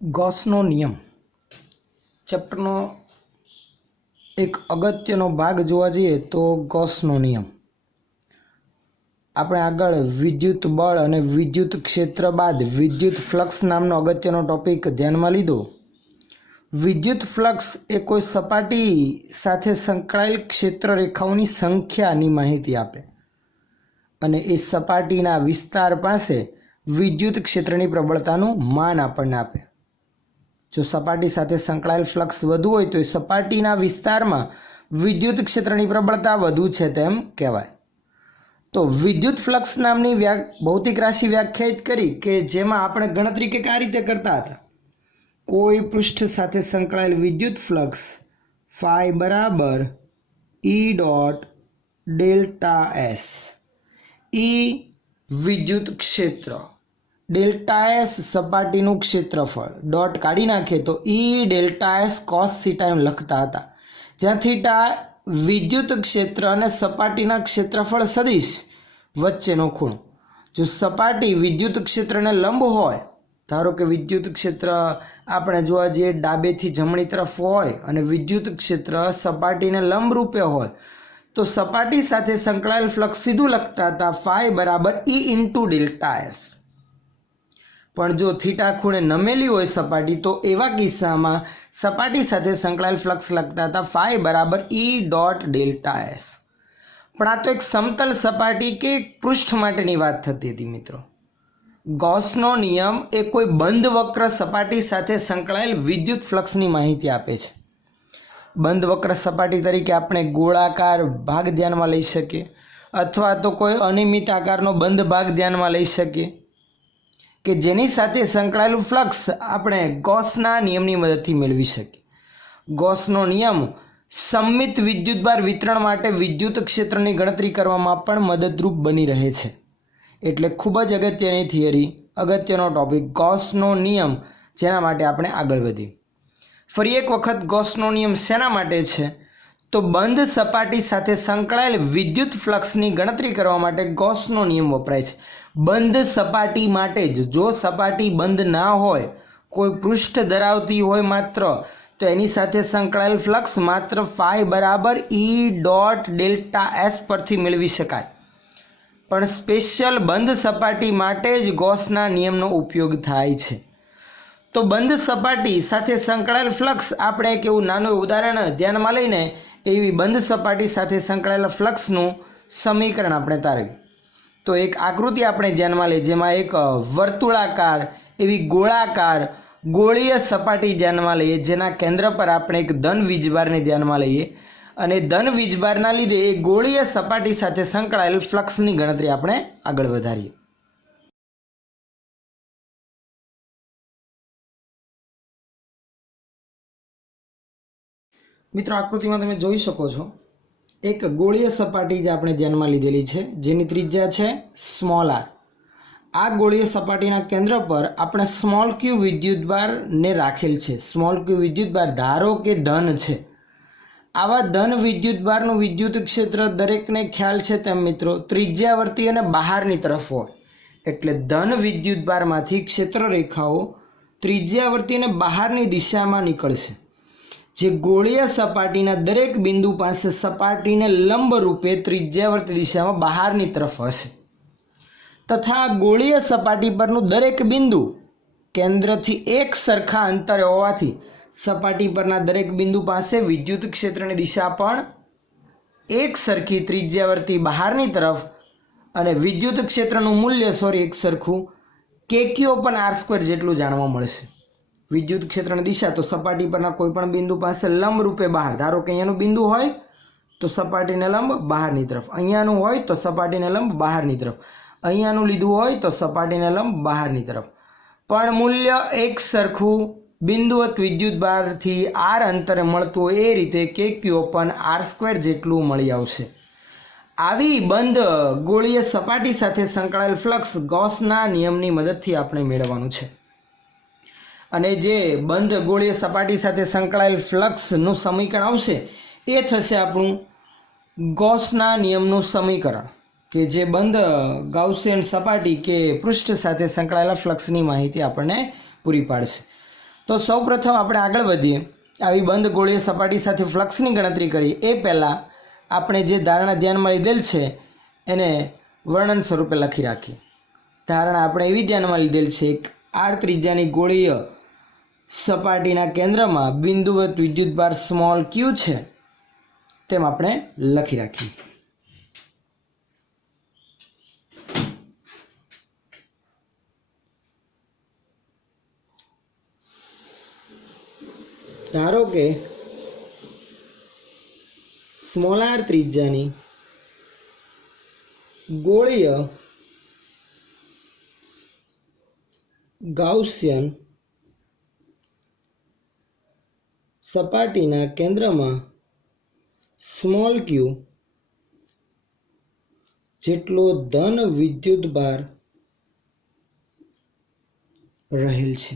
ગૌસનો નિયમ ચેપ્ટરનો એક અગત્યનો ભાગ જોવા જઈએ તો ગૌસનો નિયમ. આપણે આગળ વિદ્યુત બળ અને વિદ્યુત ક્ષેત્ર બાદ વિદ્યુત ફ્લક્સ નામનો અગત્યનો ટોપિક ધ્યાનમાં લીધો. વિદ્યુત ફ્લક્સ એ કોઈ સપાટી સાથે સંકળાયેલ ક્ષેત્ર રેખાઓની સંખ્યાની માહિતી આપે અને એ સપાટીના વિસ્તાર પાસે વિદ્યુત ક્ષેત્રની પ્રબળતાનું માન આપણને આપે. જો સપાટી સાથે સંકળાયેલ ફ્લક્સ વધુ હોય તો એ સપાટીના વિસ્તારમાં વિદ્યુત ક્ષેત્રની પ્રબળતા વધુ છે તેમ કહેવાય. તો વિદ્યુત ફ્લક્સ નામની ભૌતિક રાશિ વ્યાખ્યાયિત કરી કે જેમાં આપણે ગણતરી કે આ રીતે કરતા હતા. કોઈ પૃષ્ઠ સાથે સંકળાયેલ વિદ્યુત ફ્લક્સ ફાઈ બરાબર ઈ ડોટ ડેલ્ટા એસ. ઈ વિદ્યુત ક્ષેત્ર, ડેલ્ટા એસ સપાટીનું ક્ષેત્રફળ, ડોટ કાઢી નાખીએ તો ઈ ડેલ્ટા એસ કોસ થીટા એમ લખતા હતા, જ્યાં થીટા વિદ્યુત ક્ષેત્ર અને સપાટીના ક્ષેત્રફળ સદિશ વચ્ચેનો ખૂણો. જો સપાટી વિદ્યુત ક્ષેત્રને લંબ હોય, ધારો કે વિદ્યુત ક્ષેત્ર આપણે જોવા જઈએ ડાબેથી જમણી તરફ હોય અને વિદ્યુત ક્ષેત્ર સપાટીને લંબ રૂપે હોય, તો સપાટી સાથે સંકળાયેલ ફ્લક્સ સીધું લખતા હતા ફાઈ બરાબર ઈ ઇન્ટુ ડેલ્ટા એસ. પણ જો થીટા ખૂણે નમેલી હોય સપાટી, તો એવા કિસ્સામાં સપાટી સાથે સંકળાયેલ ફ્લક્સ લખતા હતા ફાઈ બરાબર ઈ ડોટ ડેલ્ટા એસ. પણ આ તો એક સમતલ સપાટી કે એક પૃષ્ઠ માટેની વાત થતી હતી મિત્રો. ગૌસનો નિયમ એ કોઈ બંધ વક્ર સપાટી સાથે સંકળાયેલ વિદ્યુત ફ્લક્સની માહિતી આપે છે. બંધ વક્ર સપાટી તરીકે આપણે ગોળાકાર ભાગ ધ્યાનમાં લઈ શકીએ અથવા તો કોઈ અનિયમિત આકારનો બંધ ભાગ ધ્યાનમાં લઈ શકીએ કે જેની સાથે સંકળાયેલું ફ્લક્સ આપણે ગૌસના નિયમની મદદથી મેળવી શકીએ. ગૌસનો નિયમ સમમિત વિદ્યુતભાર વિતરણ માટે વિદ્યુત ક્ષેત્રની ગણતરી કરવામાં પણ મદદરૂપ બની રહે છે. એટલે ખૂબ જ અગત્યની થિયરી, અગત્યનો ટોપિક ગૌસનો નિયમ, જેના માટે આપણે આગળ વધીએ. ફરી એક વખત ગૌસનો નિયમ શેના માટે છે? તો બંધ સપાટી સાથે સંકળાયેલ વિદ્યુત ફ્લક્સની ગણતરી કરવા માટે ગૌસનો નિયમ વપરાય છે. બંધ સપાટી માટે જ. જો સપાટી બંધ ના હોય, કોઈ પૃષ્ઠ ધરાવતી હોય માત્ર, તો એની સાથે સંકળાયેલ ફ્લક્સ માત્ર ફાઈ બરાબર ઈ ડોટ ડેલ્ટા એસ પરથી મેળવી શકાય. પણ સ્પેશિયલ બંધ સપાટી માટે જ ગૌસના નિયમનો ઉપયોગ થાય છે. તો બંધ સપાટી સાથે સંકળાયેલ ફ્લક્સ, આપણે એક એવું નાનું ઉદાહરણ ધ્યાનમાં લઈને એવી બંધ સપાટી સાથે સંકળાયેલા ફ્લક્સનું સમીકરણ આપણે તારવીએ. તો એક આકૃતિ આપણે ધ્યાનમાં લઈએ જેમાં એક વર્તુળાકાર એવી ગોળાકાર ગોળીય સપાટી ધ્યાનમાં લઈએ, જેના કેન્દ્ર પર આપણે એક ધન વીજભારને ધ્યાનમાં લઈએ અને ધન વીજભારના લીધે એ ગોળીય સપાટી સાથે સંકળાયેલ ફ્લક્સની ગણતરી આપણે આગળ વધારીએ. મિત્રો, આકૃતિમાં તમે જોઈ શકો છો એક ગોળીય સપાટી જે આપણે ધ્યાનમાં લીધેલી છે, જેની ત્રિજ્યા છે સ્મોલ આર. આ ગોળીય સપાટીના કેન્દ્ર પર આપણે સ્મોલ ક્યુ વિદ્યુતભારને રાખેલ છે. સ્મોલ ક્યુ વિદ્યુતભાર ધારો કે ધન છે. આવા ધન વિદ્યુતભારનું વિદ્યુત ક્ષેત્ર દરેકને ખ્યાલ છે તેમ મિત્રો ત્રિજ્યાવર્તી અને બહારની તરફ હોય. એટલે ધન વિદ્યુતભારમાંથી ક્ષેત્ર રેખાઓ ત્રિજ્યાવર્તી અને બહારની દિશામાં નીકળશે, જે ગોળીય સપાટીના દરેક બિંદુ પાસે સપાટીને લંબ રૂપે ત્રિજ્યાવર્તી દિશામાં બહારની તરફ હશે. તથા ગોળીય સપાટી પરનું દરેક બિંદુ કેન્દ્રથી એક સરખા અંતરે હોવાથી સપાટી પરના દરેક બિંદુ પાસે વિદ્યુત ક્ષેત્રની દિશા પણ એક સરખી ત્રિજ્યાવર્તી બહારની તરફ અને વિદ્યુત ક્ષેત્રનું મૂલ્ય એક સરખું કેક્યુ પણ આર સ્ક્વેર જેટલું જાણવા મળશે. વિદ્યુત ક્ષેત્રની દિશા તો સપાટી પરના કોઈ પણ બિંદુ પાસે લંબ રૂપે બહાર, ધારો કે અહીંયાનું બિંદુ હોય તો સપાટીને લંબ બહારની તરફ, અહીંયાનું હોય તો સપાટીને લંબ બહારની તરફ, અહીંયાનું લીધું હોય તો સપાટીને લંબ બહારની તરફ, પણ મૂલ્ય એક સરખું બિંદુવત વિદ્યુતભારથી આર અંતરે મળતું હોય એ રીતે કેક્યુ પણ આર સ્ક્વેર જેટલું મળી આવશે. આવી બંધ ગોળીય સપાટી સાથે સંકળાયેલ ફ્લક્સ ગૌસના નિયમની મદદથી આપણે મેળવવાનું છે. અને જે બંધ ગોળીય સપાટી સાથે સંકળાયેલ ફ્લક્સનું સમીકરણ આવશે એ થશે આપણું ગૌસના નિયમનું સમીકરણ, કે જે બંધ ગાઉસિયન સપાટી કે પૃષ્ઠ સાથે સંકળાયેલા ફ્લક્સની માહિતી આપણને પૂરી પાડશે. તો સૌપ્રથમ આપણે આગળ વધીએ, આવી બંધ ગોળીય સપાટી સાથે ફ્લક્સની ગણતરી કરી એ પહેલાં આપણે જે ધારણા ધ્યાનમાં લીધેલ છે એને વર્ણન સ્વરૂપે લખી રાખીએ. ધારણા આપણે એવી ધ્યાનમાં લીધેલ છે કે આર ત્રિજ્યાની ગોળીય સપાટીના કેન્દ્રમાં બિંદુવત વિદ્યુતભાર સ્મોલ ક્યુ છે તેમ આપણે લખી રાખીએ. ધારો કે સ્મોલ આર ત્રિજ્યાની ગોળીય ગાઉસિયન સપાટીના કેન્દ્રમાં સ્મોલ ક્યુ જેટલો ધન વિદ્યુતભાર રહેલ છે.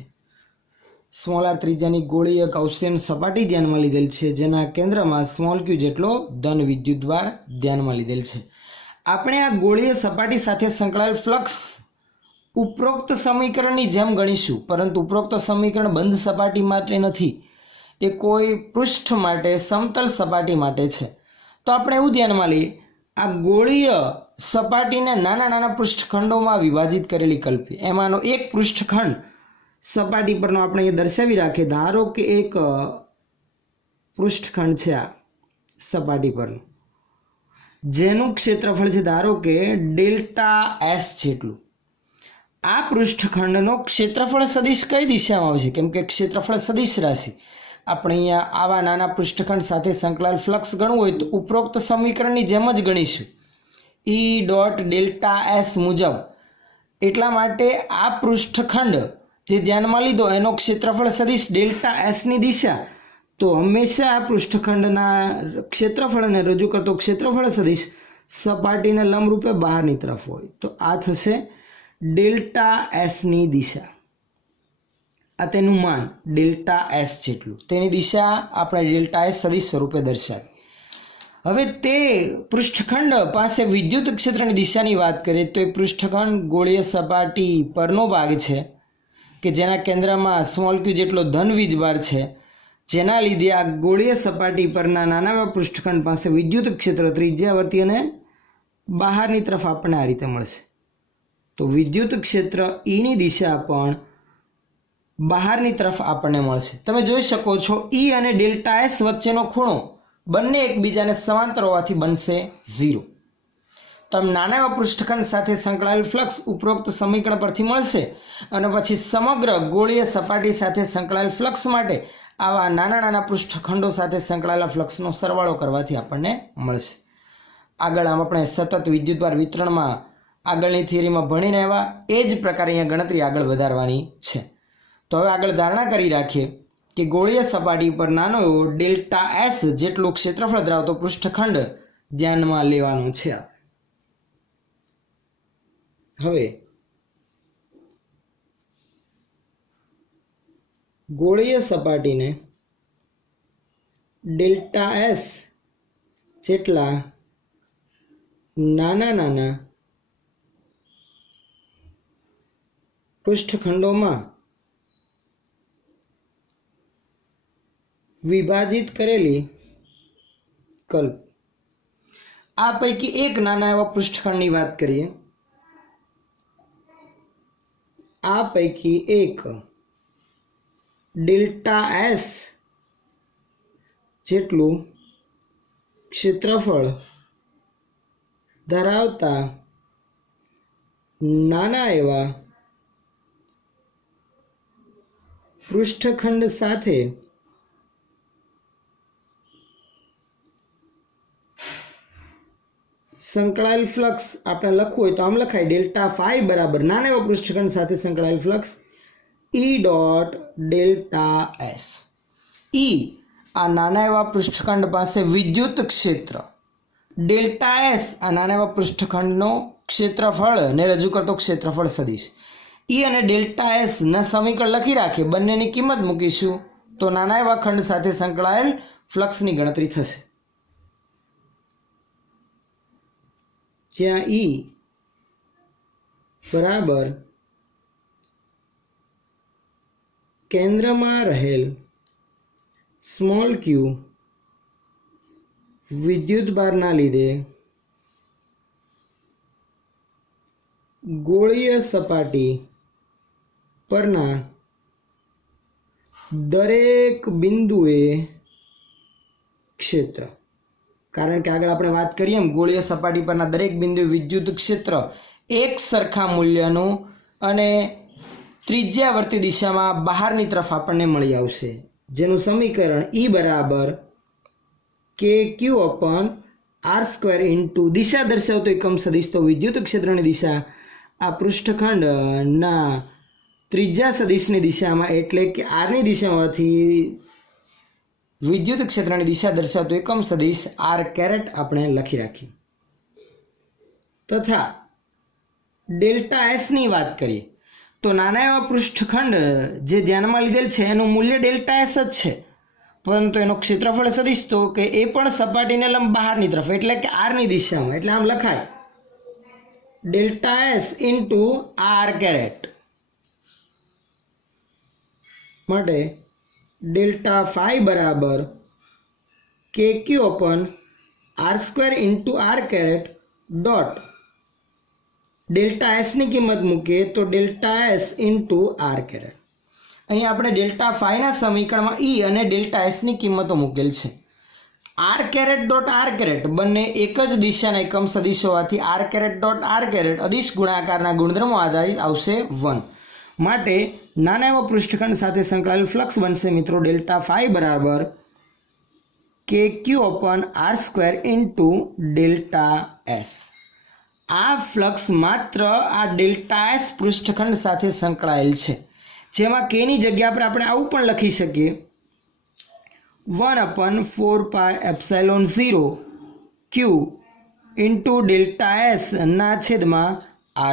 સ્મોલ આર ત્રિજ્યાની ગોળીય ગાઉસિયન સપાટી ધ્યાનમાં લીધેલ છે, જેના કેન્દ્રમાં સ્મોલ ક્યુ જેટલો ધન વિદ્યુતભાર ધ્યાનમાં લીધેલ છે. આપણે આ ગોળીય સપાટી સાથે સંકળાયેલ ફ્લક્સ ઉપરોક્ત સમીકરણની જેમ ગણીશું, પરંતુ ઉપરોક્ત સમીકરણ બંધ સપાટી માટે નથી, એ કોઈ પૃષ્ઠ માટે, સમતલ સપાટી માટે છે. તો આપણે એવું ધ્યાનમાં લઈએ, આ ગોળીય સપાટીને નાના નાના પૃષ્ઠખંડોમાં વિભાજિત કરેલી કલ્પી, એમાંનો એક પૃષ્ઠખંડ સપાટી પરનો આપણે અહીંયા દર્શાવી રાખીએ. ધારો કે એક પૃષ્ઠખંડ છે આ સપાટી પરનું, જેનું ક્ષેત્રફળ છે ધારો કે ડેલ્ટા એસ જેટલું. આ પૃષ્ઠખંડનો ક્ષેત્રફળ સદિશ કઈ દિશામાં આવશે? કેમ કે ક્ષેત્રફળ સદિશ રાશિ આપણે અહીંયા આવા નાના પૃષ્ઠખંડ સાથે સંકળાયેલ ફ્લક્સ ગણવું હોય તો ઉપરોક્ત સમીકરણની જેમ જ ગણીશું, ઈ ડોટ ડેલ્ટા એસ મુજબ. એટલા માટે આ પૃષ્ઠખંડ જે ધ્યાનમાં લીધો એનો ક્ષેત્રફળ સદિશ ડેલ્ટા એસની દિશા, તો હંમેશા આ પૃષ્ઠખંડના ક્ષેત્રફળને રજૂ કરતો ક્ષેત્રફળ સદિશ સપાટીને લંબરૂપે બહારની તરફ હોય, તો આ થશે ડેલ્ટા એસની દિશા. આ તેનું માન ડેલ્ટા એસ જેટલું, તેની દિશા આપણે ડેલ્ટા એસ સદિશ સ્વરૂપે દર્શાવી. હવે તે પૃષ્ઠખંડ પાસે વિદ્યુત ક્ષેત્રની દિશાની વાત કરીએ તો એ પૃષ્ઠખંડ ગોળીય સપાટી પરનો ભાગ છે કે જેના કેન્દ્રમાં સ્મોલ ક્યુ જેટલો ધન વીજભાર છે, જેના લીધે આ ગોળીય સપાટી પરના નાના પૃષ્ઠખંડ પાસે વિદ્યુત ક્ષેત્ર ત્રિજ્યાવર્તી અને બહારની તરફ આપણને આ રીતે મળશે. તો વિદ્યુત ક્ષેત્ર ઈની દિશા પણ બહારની તરફ આપણને મળશે. તમે જોઈ શકો છો ઈ અને ડેલ્ટા એસ વચ્ચેનો ખૂણો બંને એકબીજાને સમાંતર હોવાથી બનશે 0. તો આમ નાના એવા પૃષ્ઠખંડ સાથે સંકળાયેલ ફ્લક્સ ઉપરોક્ત સમીકરણ પરથી મળશે, અને પછી સમગ્ર ગોળીય સપાટી સાથે સંકળાયેલ ફ્લક્સ માટે આવા નાના નાના પૃષ્ઠખંડો સાથે સંકળાયેલા ફ્લક્સનો સરવાળો કરવાથી આપણને મળશે. આગળ આમ આપણે સતત વિદ્યુતભાર વિતરણમાં આગળની થિયરીમાં ભણીને આવ્યા એ જ પ્રકારે અહીંયા ગણતરી આગળ વધારવાની છે. તો હવે આગળ ધારણા કરી રાખીએ કે ગોળીય સપાટી પર નાનો એવો ડેલ્ટા એસ જેટલું ક્ષેત્રફળ ધરાવતો પૃષ્ઠખંડ ધ્યાનમાં લેવાનું છે. હવે ગોળીય સપાટીને ડેલ્ટા એસ જેટલા નાના નાના પૃષ્ઠખંડોમાં વિભાજિત કરેલી કલ્પ. આ પૈકી એક નાના એવા પૃષ્ઠખંડની વાત કરીએ. આ પૈકી એક ડેલ્ટા એસ જેટલું ક્ષેત્રફળ ધરાવતા નાના એવા પૃષ્ઠખંડ સાથે સંકળાયેલ ફ્લક્સ આપણે લખવું હોય તો આમ લખાય, ડેલ્ટા ફાઈ બરાબર નાના એવા પૃષ્ઠખંડ સાથે સંકળાયેલ ફ્લક્સ ઈ ડોટ ડેલ્ટા એસ. ઈ આ નાના એવા પૃષ્ઠખંડ પાસે વિદ્યુત ક્ષેત્ર, ડેલ્ટા એસ આ નાના એવા પૃષ્ઠખંડનો ક્ષેત્રફળને રજૂ કરતો ક્ષેત્રફળ સદિશ. ઈ અને ડેલ્ટા એસ ના સમીકરણ લખી રાખીએ, બંનેની કિંમત મૂકીશું તો નાના એવા ખંડ સાથે સંકળાયેલ ફ્લક્સની ગણતરી થશે. જ્યાં ઈ બરાબર કેન્દ્રમાં રહેલ સ્મોલ ક્યુ વિદ્યુત ભારના લીધે ગોળીય સપાટી પરના દરેક બિંદુએ ક્ષેત્ર, કારણ કે આગળ આપણે વાત કરીએ એમ ગોળીય સપાટી પરના દરેક બિંદુએ વિદ્યુત ક્ષેત્ર એક સરખા મૂલ્યનું અને ત્રિજ્યાવર્તી દિશામાં બહારની તરફ આપણને મળી આવશે, જેનું સમીકરણ E બરાબર KQ/R² ઇન્ટુ દિશા દર્શાવતો એકમ સદિશ, તો વિદ્યુત ક્ષેત્રની દિશા આ પૃષ્ઠખંડના ત્રિજ્યા સદિશની દિશામાં એટલે કે આરની દિશામાંથી વિદ્યુત ક્ષેત્રની દિશા દર્શાવતો એકમ સદિશ R² આપણે લખી રાખીએ. તથા ડેલ્ટા એસ ની વાત કરીએ તો નાના એવા પૃષ્ઠખંડ જે ધ્યાનમાં લીધેલ છે એનું મૂલ્ય ડેલ્ટા એસ જ છે, પરંતુ એનો ક્ષેત્રફળ સદિશ તો કે એ પણ સપાટીને લંબ બહારની તરફ એટલે કે આરની દિશામાં, એટલે આમ લખાય ડેલ્ટા એસ ઇન્ટુ R². માટે ડેલ્ટા ફાઈ બરાબર KQ/R² into R² dot delta એસની કિંમત મૂકીએ તો ડેલ્ટા એસ ઇન્ટુ R². અહીં આપણે ડેલ્ટા ફાઈના સમીકરણમાં E અને ડેલ્ટા એસની કિંમતો મૂકેલ છે. R² ડોટ R² બંને એક જ દિશાના એકમ સદિશ હોવાથી R² ડોટ R² અદિશ ગુણાકારના ગુણધર્મો આધારિત આવશે 1. માટે નાના એવા પૃષ્ઠખંડ સાથે સંકળાયેલ ફ્લક્સ બનશે મિત્રો ડેલ્ટા ફાઈ બરાબર KQ/R² ઇન્ટુ ડેલ્ટા એસ. આ ફ્લક્સ માત્ર આ ડેલ્ટા એસ પૃષ્ઠખંડ સાથે સંકળાયેલ છે, જેમાં k ની જગ્યા પર આપણે આવું પણ લખી શકીએ 1/4πε0 Q ઇન્ટુ ડેલ્ટા એસ ના છેદમાં R².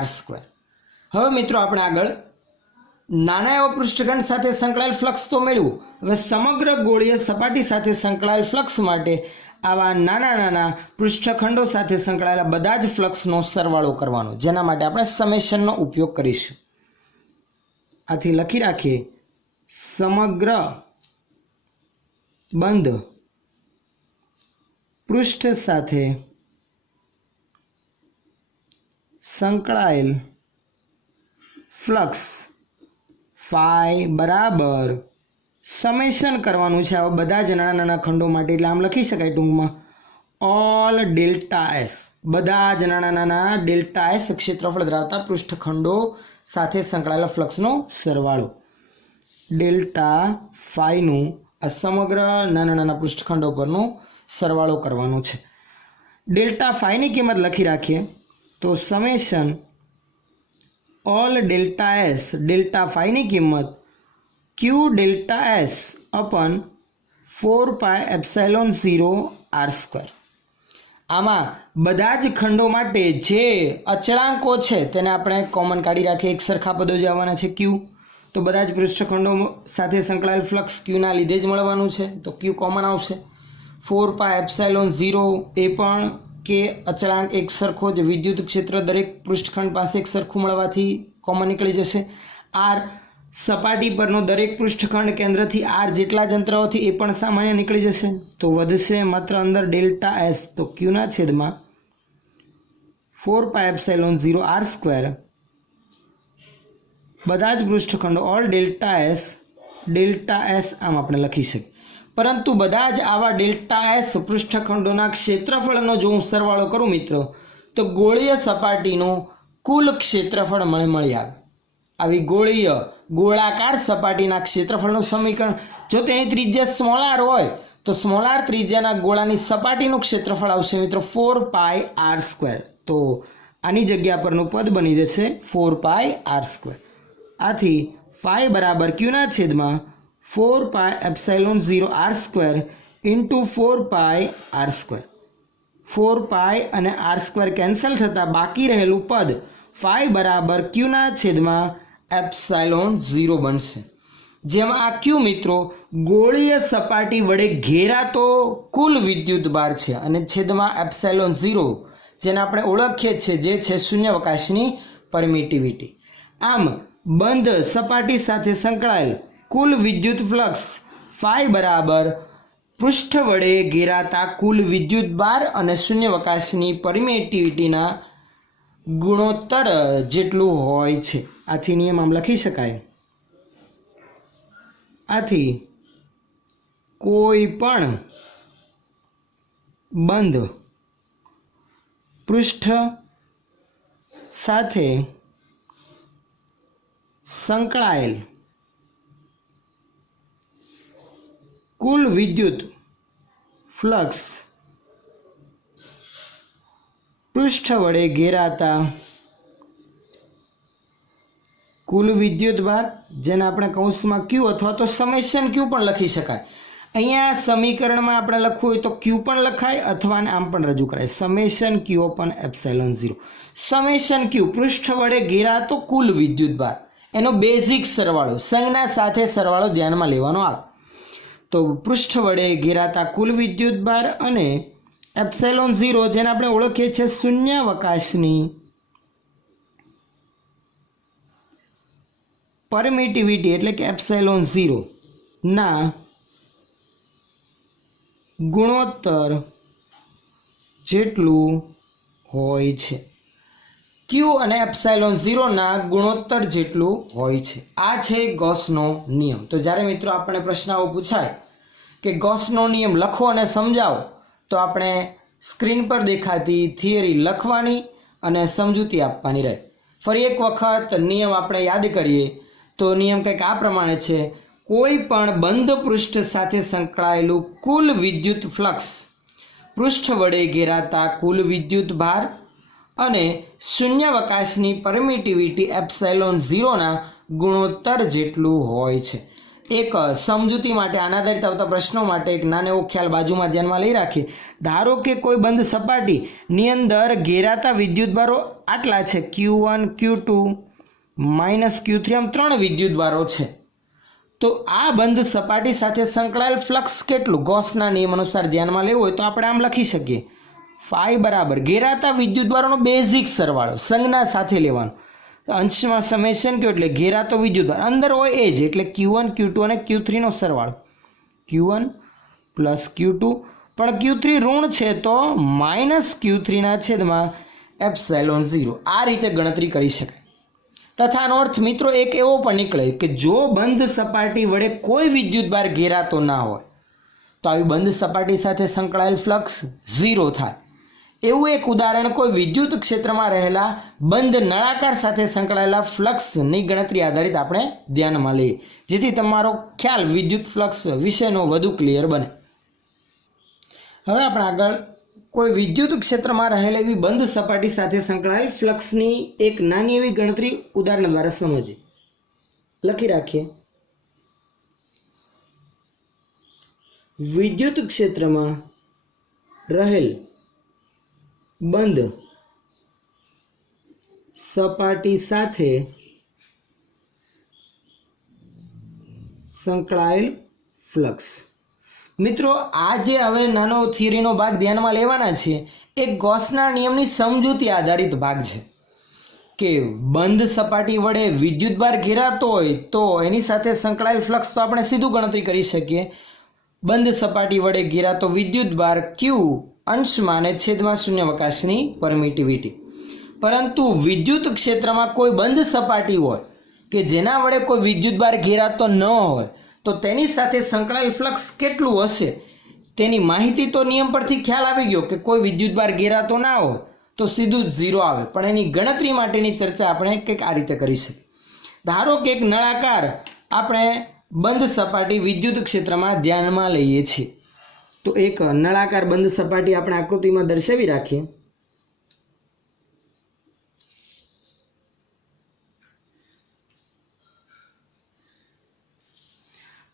હવે મિત્રો આપણે આગળ નાના એવા પૃષ્ઠખંડ સાથે સંકળાયેલ ફ્લક્સ તો મેળવ્યું, હવે સમગ્ર ગોળીય સપાટી સાથે સંકળાયેલ ફ્લક્સ માટે આવા નાના નાના પૃષ્ઠખંડો સાથે સંકળાયેલા બધા જ ફ્લક્સનો સરવાળો કરવાનો, જેના માટે આપણે સમેશનનો ઉપયોગ કરીશું. આથી લખી રાખીએ સમગ્ર બંધ પૃષ્ઠ સાથે સંકળાયેલ ફ્લક્સ ફાઈ બરાબર સમેશન કરવાનું છે આવા બધા જ નાના નાના ખંડો માટે, એટલે આમ લખી શકાય ટૂંકમાં ઓલ ડેલ્ટા એસ, બધા જ નાના નાના ડેલ્ટા એસ ક્ષેત્રફળ ધરાવતા પૃષ્ઠખંડો સાથે સંકળાયેલા ફ્લક્સનો સરવાળો. ડેલ્ટા ફાઈનું આ સમગ્ર નાના નાના પૃષ્ઠખંડો પરનો સરવાળો કરવાનો છે. ડેલ્ટા ફાઈની કિંમત લખી રાખીએ તો summation all delta S, delta ફાઈની કિંમત Q ડેલ્ટા એસ અપન 4πε0 R². આમાં બધા જ ખંડો માટે જે અચળાંકો છે તેને આપણે કોમન કાઢી રાખીએ, એક સરખા પદો જે આવવાના છે Q, તો બધા જ પૃષ્ઠખંડો સાથે સંકળાયેલ ફ્લક્સ Qના લીધે જ મળવાનું છે, તો Q કોમન આવશે. 4πε0 એ પણ કે અચળાંક એક સરખો જ, વિદ્યુત ક્ષેત્ર દરેક પૃષ્ઠખંડ પાસે એક સરખું મળવાથી કોમન નીકળી જશે. R સપાટી પરનો દરેક પૃષ્ઠખંડ કેન્દ્રથી R જેટલા જ અંતરાઓથી એ પણ સામાન્ય નીકળી જશે, તો વધશે માત્ર અંદર ડેલ્ટા એસ, તો Qના છેદમાં 4πε0 R². બધા જ પૃષ્ઠખંડો ઓલ ડેલ્ટા એસ આમ આપણે લખી શકીએ, પરંતુ બધા જ આવા ડેલ્ટા એસ પૃષ્ઠખંડોના ક્ષેત્રફળનો જો હું સરવાળો કરું મિત્રો તો ગોળીય સપાટીનું કુલ ક્ષેત્રફળ મળી આવે. આવી ગોળાકાર સપાટીના ક્ષેત્રફળનું સમીકરણ જો તેની ત્રિજ્યા સ્મોલ r હોય તો સ્મોલ r ત્રિજ્યાના ગોળાની સપાટીનું ક્ષેત્રફળ આવશે મિત્રો 4πr². તો આની જગ્યા પરનું પદ બની જશે 4πr². આથી ફાઈ બરાબર Qના છેદમાં 4πε0 R² ઇન્ટુ 4πr². 4π અને R² કેન્સલ થતાં બાકી રહેલું પદ ફાઈ બરાબર Qના છેદમાં ε0 બનશે, જેમાં આ Q મિત્રો ગોળીય સપાટી વડે ઘેરાતો કુલ વિદ્યુત ભાર છે અને છેદમાં ε0 જેને આપણે ઓળખીએ છીએ જે છે શૂન્યાવકાશની પરમિટિવિટી. આમ બંધ સપાટી સાથે સંકળાયેલ કુલ વિદ્યુત ફ્લક્સ ફાઈ બરાબર પૃષ્ઠ વડે ઘેરાતા કુલ વિદ્યુત ભાર અને શૂન્યાવકાશની પરમિટિવિટીના ગુણોત્તર જેટલું હોય છે. આથી નિયમ આમ લખી શકાય. આથી કોઈ પણ બંધ પૃષ્ઠ સાથે સંકળાયેલ કુલ વિદ્યુત ફ્લક્સ પૃષ્ઠ વડે ઘેરાતા કુલ વિદ્યુત ભાર, જેને આપણે કૌંસમાં ક્યુ અથવા તો સમેશન ક્યુ પણ લખી શકાય. અહીંયા સમીકરણમાં આપણે લખવું હોય તો ક્યુ પણ લખાય અથવા આમ પણ રજૂ કરાય, સમેશન ક્યુ અપન એપ્સિલોન 0. સમેશન ક્યુ પૃષ્ઠ વડે ઘેરાતો કુલ વિદ્યુત ભાર, એનો બેઝિક સરવાળો, સંજ્ઞા સાથે સરવાળો ધ્યાનમાં લેવાનો આવે. તો પૃષ્ઠ વડે ઘેરાતા કુલ વિદ્યુત ભાર અને એપ્સિલોન 0, જેને આપણે ઓળખીએ છીએ શૂન્યાવકાશની પરમિટિવિટી એટલે કે એપ્સિલોન 0 ના ગુણોત્તર જેટલું હોય છે. ક્યુ અને એપ્સિલોન 0 ના ગુણોત્તર જેટલું હોય છે. આ છે ગૌસનો નિયમ. તો જ્યારે મિત્રો આપણે પ્રશ્ન આવો પૂછાય કે ગૌસનો નિયમ લખો અને સમજાવો, તો આપણે સ્ક્રીન પર દેખાતી થિયરી લખવાની અને સમજૂતી આપવાની રહે. ફરી એક વખત નિયમ આપણે યાદ કરીએ તો નિયમ કંઈક આ પ્રમાણે છે. કોઈ પણ બંધ પૃષ્ઠ સાથે સંકળાયેલું કુલ વિદ્યુત ફ્લક્સ પૃષ્ઠ વડે ઘેરાતા કુલ વિદ્યુત ભાર અને શૂન્યાવકાશની પરમિટિવિટી એપ્સિલોન 0 ના ગુણોત્તર જેટલું હોય છે. એક સમજૂતી માટે આના આધારિત આવતા પ્રશ્નો માટે એક નાનો એવો ખ્યાલ બાજુમાં ધ્યાનમાં લઈ રાખીએ. ધારો કે કોઈ બંધ સપાટીની અંદર ઘેરાતા વિદ્યુતભારો આટલા છે, Q1 Q2 -Q3, આમ 3 વિદ્યુતભારો છે. તો આ બંધ સપાટી સાથે સંકળાયેલ ફ્લક્સ કેટલું ગૌસના નિયમ અનુસાર ધ્યાનમાં લેવું હોય તો આપણે આમ લખી શકીએ, ફાઈ બરાબર ઘેરાતા વિદ્યુતભારોનો બેઝિક સરવાળો સંજ્ઞા સાથે લેવાનો, અંશમાં સમેશન ક્યુ એટલે ઘેરાતો વિદ્યુતભાર, અંદર હોય એ જ એટલે Q1 Q2 અને Q3 નો સરવાળો, Q1 પ્લસ Q2, પણ Q3 ઋણ છે તો -Q3 ના છેદમાં એપ્સિલોન 0. આ રીતે ગણતરી કરી શકાય. તથા આનો અર્થ મિત્રો એક એવો પણ નીકળે કે જો બંધ સપાટી વડે કોઈ વિદ્યુતભાર ઘેરાતો ના હોય તો આવી બંધ સપાટી સાથે સંકળાયેલ ફ્લક્સ 0 થાય. એવું એક ઉદાહરણ કોઈ વિદ્યુત ક્ષેત્રમાં રહેલા બંધ નળાકાર સાથે સંકળાયેલા ફ્લક્સની ગણતરી આધારિત આપણે ધ્યાનમાં લઈએ, જેથી તમારો ખ્યાલ વિદ્યુત ફ્લક્સ વિશેનો વધુ ક્લિયર બને. હવે આપણે આગળ કોઈ વિદ્યુત ક્ષેત્રમાં રહેલી એવી બંધ સપાટી સાથે સંકળાયેલ ફ્લક્સની એક નાની એવી ગણતરી ઉદાહરણ દ્વારા સમજીએ. લખી રાખીએ, વિદ્યુત ક્ષેત્રમાં રહેલ બંધ સપાટી સાથે સંકળાયેલ ફ્લક્સ. મિત્રો આ જે હવે નાનો થિયરીનો ભાગ ધ્યાનમાં લેવાના છે એ ગૌસના નિયમની સમજૂતી આધારિત ભાગ છે કે બંધ સપાટી વડે વિદ્યુતભાર ઘેરાતો હોય તો એની સાથે સંકળાયેલ ફ્લક્સ તો આપણે સીધું ગણતરી કરી શકીએ. બંધ સપાટી વડે ઘેરાતો વિદ્યુતભાર Q અંશમાં અને છેદમાં શૂન્યાવકાશની પરમિટિવિટી. પરંતુ વિદ્યુત ક્ષેત્રમાં કોઈ બંધ સપાટી હોય કે જેના વડે કોઈ વિદ્યુતભાર ઘેરાતો ન હોય તો તેની સાથે સંકળાયેલ ફ્લક્સ કેટલું હશે તેની માહિતી તો નિયમ પરથી ખ્યાલ આવી ગયો કે કોઈ વિદ્યુતભાર ઘેરાતો ના હોય તો સીધું જ 0 આવે, પણ એની ગણતરી માટેની ચર્ચા આપણે કંઈક આ રીતે કરી શકીએ. ધારો કે એક નળાકાર આપણે બંધ સપાટી વિદ્યુત ક્ષેત્રમાં ધ્યાનમાં લઈએ છીએ. તો એક નળાકાર બંધ સપાટી આપણે આકૃતિમાં દર્શાવી રાખીએ.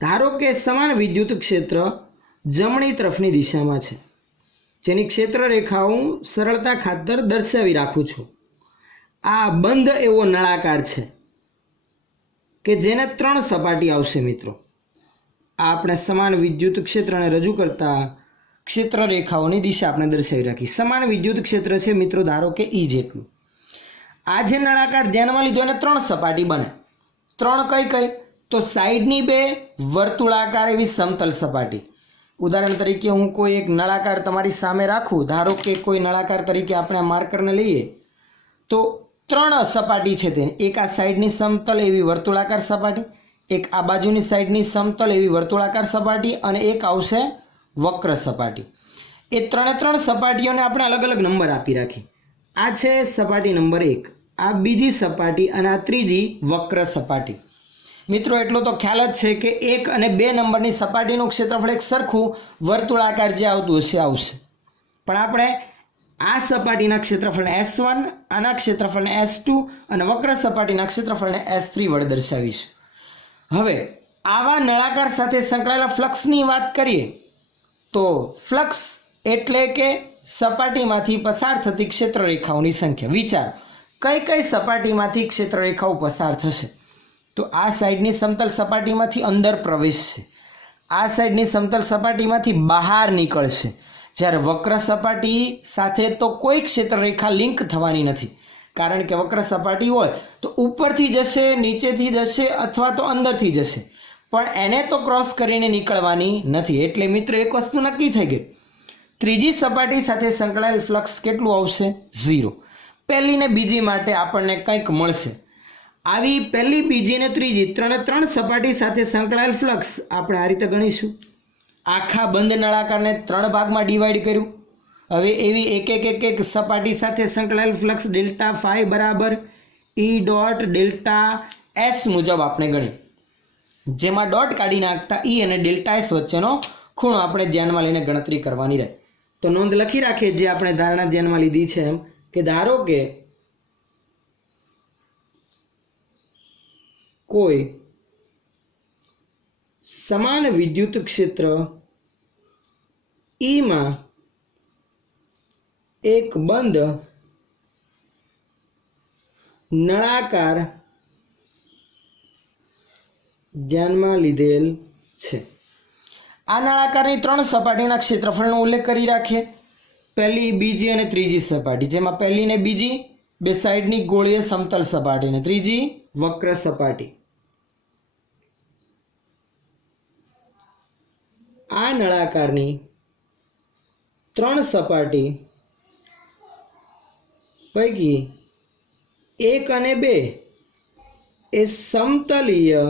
ધારો કે સમાન વિદ્યુત ક્ષેત્ર જમણી તરફની દિશામાં છે, જેની ક્ષેત્ર રેખા હું સરળતા ખાતર દર્શાવી રાખું છું. આ બંધ એવો નળાકાર છે કે જેને 3 સપાટી આવશે. મિત્રો આ આપણે સમાન વિદ્યુત ક્ષેત્રને રજૂ કરતા ક્ષેત્ર રેખાઓની દિશા આપણે દર્શાવી રાખી. સમાન વિદ્યુત ક્ષેત્ર છે મિત્રો, ધારો કે E જેટલું. આ જે નળાકાર ધ્યાનમાં લીધો એને 3 સપાટી બને. 3 કઈ કઈ? તો તો સાઈડની બે વર્તુળાકાર એવી સમતલ સપાટી, ઉદાહરણ તરીકે હું કોઈ એક નળાકાર તમારી સામે રાખું, ધારો કે કોઈ નળાકાર તરીકે આપણે આ માર્કરને લઈએ, તો 3 સપાટી છે તેને, એક આ સાઈડની સમતલ એવી વર્તુળાકાર સપાટી, એક આ બાજુની સાઈડની સમતલ એવી વર્તુળાકાર સપાટી અને એક આવશે વક્ર સપાટી. એ 3 સપાટીઓને આપણે અલગ અલગ નંબર આપી રાખી. આ છે સપાટી નંબર 1, આ બીજી સપાટી અને આ ત્રીજી વક્ર સપાટી. મિત્રો એટલો તો ખ્યાલ જ છે કે 1 અને 2 નંબરની સપાટીનું ક્ષેત્રફળ એક સરખું વર્તુળાકાર જે આવતું હશે આવશે, પણ આપણે આ સપાટીના ક્ષેત્રફળને S1, આના ક્ષેત્રફળને S2 અને વક્ર સપાટીના ક્ષેત્રફળને S3 વડે દર્શાવીશું. હવે આવા નળાકાર સાથે સંકળાયેલા ફ્લક્સની વાત કરીએ તો ફ્લક્સ એટલે કે સપાટીમાંથી પસાર થતી ક્ષેત્રરેખાઓની સંખ્યા. વિચાર કઈ કઈ સપાટીમાંથી ક્ષેત્રરેખાઓ પસાર થશે? તો આ સાઈડની સમતલ સપાટીમાંથી અંદર પ્રવેશશે, આ સાઈડની સમતલ સપાટીમાંથી બહાર નીકળશે, જ્યારે વક્ર સપાટી સાથે તો કોઈ ક્ષેત્રરેખા લિંક થવાની નથી, કારણ કે વક્ર સપાટી હોય તો ઉપરથી જશે, નીચેથી જશે અથવા તો અંદરથી જશે, પણ એને તો ક્રોસ કરીને નીકળવાની નથી. એટલે મિત્રો એક વસ્તુ નક્કી થઈ ગઈ, ત્રીજી સપાટી સાથે સંકળાયેલ ફ્લક્સ કેટલું આવશે? 0. પહેલી ને બીજી માટે આપણને કંઈક મળશે. આવી પહેલી, બીજી ને ત્રીજી 3 સપાટી સાથે સંકળાયેલ ફ્લક્સ આપણે આ રીતે ગણીશું. આખા બંધ નળાકારને 3 ભાગમાં ડિવાઈડ કર્યું. હવે એવી એક સપાટી સાથે સંકળાયેલ ફ્લક્સ ડેલ્ટા ફાઈ બરાબર E ડોટ ડેલ્ટા S મુજબ આપણે ગણી, જેમાં ડોટ કાઢી નાખતા E અને ડેલ્ટા S વચ્ચેનો ખૂણો આપણે ધ્યાનમાં લઈને ગણતરી કરવાની રહે. તો નોંધ લખી રાખીએ જે આપણે ધારણા ધ્યાનમાં લીધી છે એમ કે ધારો કે કોઈ સમાન વિદ્યુત ક્ષેત્ર E માં એક બંધ નળાકાર ધ્યાનમાં લીધેલ છે. આ નળાકારની 3 સપાટીના ક્ષેત્રફળનો ઉલ્લેખ કરી રાખીએ. પહેલી, બીજી અને ત્રીજી સપાટી, જેમાં પહેલી ને બીજી બે સાઈડની ગોળીય સમતલ સપાટી અને ત્રીજી વક્ર સપાટી. આ નળાકારની 3 સપાટી પૈકી 1 અને 2 એ સમતલીય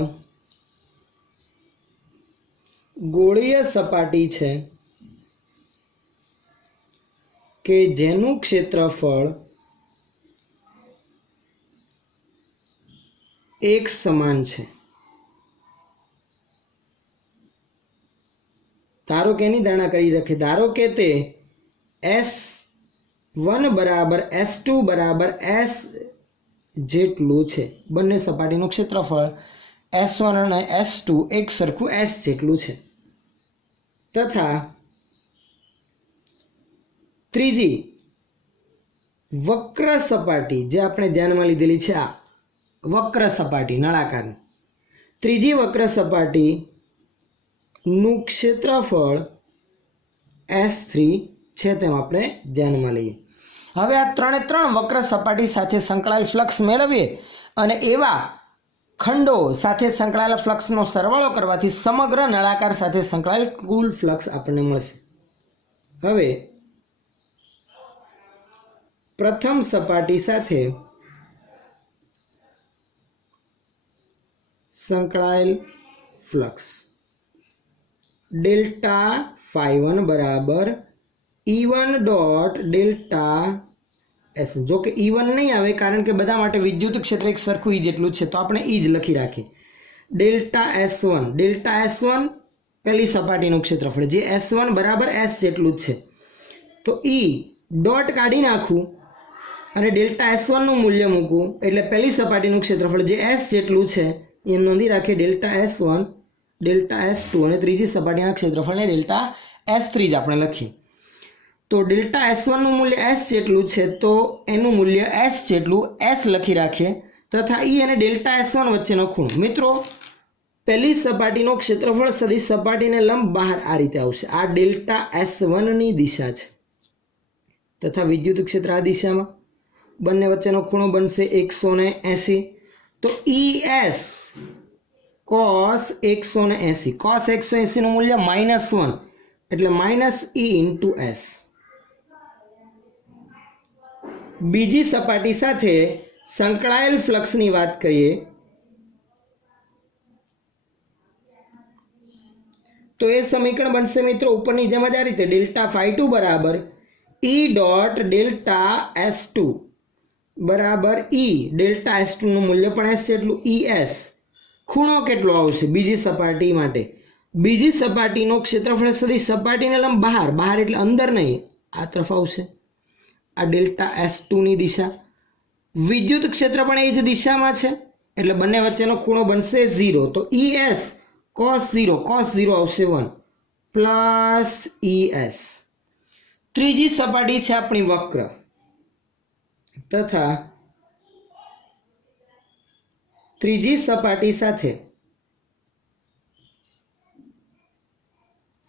ગોળીય સપાટી છે કે જેનું ક્ષેત્રફળ એક સમાન છે. ધારો કે એની ધારણા કરી રાખે, ધારો કે તે S1 બરાબર S2 બરાબર S જેટલું છે. બંને સપાટીનું ક્ષેત્રફળ S1 અને S2 એક સરખું S જેટલું છે. તથા ત્રીજી વક્ર સપાટી જે આપણે ધ્યાનમાં લીધેલી છે, આ વક્ર સપાટી નળાકારની ત્રીજી વક્ર સપાટી નું ક્ષેત્રફળ S3 છે તેમ આપણે ધ્યાનમાં લઈએ. હવે આ 3 વક્ર સપાટી સાથે સંકળાયેલ ફ્લક્સ મેળવીએ અને એવા ખંડો સાથે સંકળાયેલા ફ્લક્સનો સરવાળો કરવાથી સમગ્ર નળાકાર સાથે સંકળાયેલ કુલ ફ્લક્સ આપણને મળશે. હવે પ્રથમ સપાટી સાથે સંકળાયેલ ફ્લક્સ ડેલ્ટા φ1 બરાબર E1 ડોટ ડેલ્ટા S. જો કે E1 નહીં આવે કારણ કે બધા માટે વિદ્યુત ક્ષેત્ર એક સરખું E જેટલું છે, તો આપણે E જ લખી રાખીએ. ડેલ્ટા S1 પહેલી સપાટીનું ક્ષેત્રફળ જે S1 બરાબર S જેટલું જ છે, તો E ડોટ કાઢી નાખું અને ડેલ્ટા S1 નું મૂલ્ય મૂકું એટલે પહેલી સપાટીનું ક્ષેત્રફળ જે S જેટલું છે એ નોંધી રાખીએ ડેલ્ટા S1, ડેલ્ટા S2 અને ત્રીજી સપાટીના ક્ષેત્રફળને ડેલ્ટા S3 જ આપણે લખીએ. તો ડેલ્ટા S1 નું મૂલ્ય S જેટલું છે તો એનું મૂલ્ય S જેટલું S લખી રાખીએ તથા E અને ડેલ્ટા S1 વચ્ચેનો ખૂણો. મિત્રો પહેલી સપાટીનો ક્ષેત્રફળ સદિશ સપાટીને લંબ બહાર આ રીતે આવશે. આ ડેલ્ટા S1 ની દિશા છે તથા વિદ્યુત ક્ષેત્ર આ દિશામાં, બંને વચ્ચેનો ખૂણો બનશે 180. તો ES cos 180, cos 180 નું મૂલ્ય -1 એટલે -e into s. બીજી સપાટી સાથે સંકળાયેલ ફ્લક્સની વાત કરીએ તો એ સમીકરણ બનશે મિત્રો ઉપરની જેમ જ આ રીતે ડેલ્ટા φ2 બરાબર E ડોટ ડેલ્ટા S2 બરાબર E ડેલ્ટા S2 નું મૂલ્ય પણ S છે એટલું ES. ખૂણો કેટલો આવશે બીજી સપાટી માટે? બીજી સપાટીનો ક્ષેત્રફળ સદિશ સપાટીને લંબ બહાર એટલે અંદર નહીં, આ તરફ આવશે. આ ડેલ્ટા S2 ની દિશા. વિદ્યુત ક્ષેત્ર પણ એ જ દિશામાં છે એટલે બંને વચ્ચેનો ખૂણો બનશે 0. તો ES cos 0 આવશે 1 પ્લસ ES. ત્રીજી સપાટી છે આપણી વક્ર તથા ત્રીજી સપાટી સાથે